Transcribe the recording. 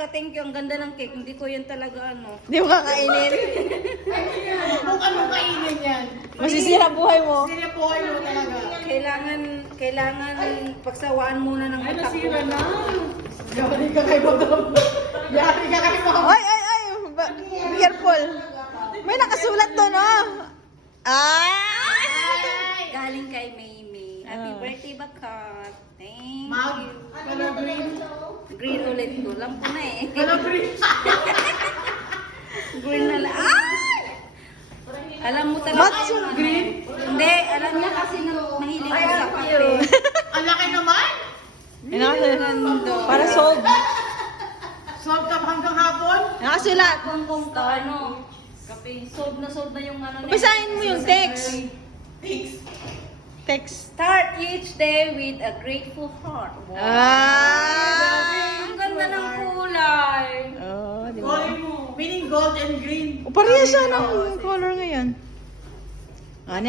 talaga, thank you. Ang ganda ng cake. Hindi ko yan talaga ano. Hindi mo kakainin. Kung anong kainin yan. Masisira buhay mo. Sinapuhay mo talaga. Kailangan pagsawaan muna ng Ay, utak ko. nasira na. Yari ka kay Bagam. Yari ka kay Bagam. Ay! Careful. May nakasulat doon, oh. Galing kay Maymay. Happy birthday, Bakat. Thank Mag. you. Color green. Green ulit ko. Alam ko na eh. Color green. Green na lang. Ay! Alam mo talaga. What's your green? Hindi. Alam niya kasi na mahilig ko sa kape. Ang laki naman. Ganda. Para sob. Solve ka hanggang hapon. Nakasulat. Kung ano. Kape. Sold na yung ano. Basahin mo yung text. Pigs. Text. Start each day with a grateful heart. Wow. Ang ganda ng kulay. Oh, di ba? Gold mo. Meaning gold and green. Pareha siya ng color ngayon. Ano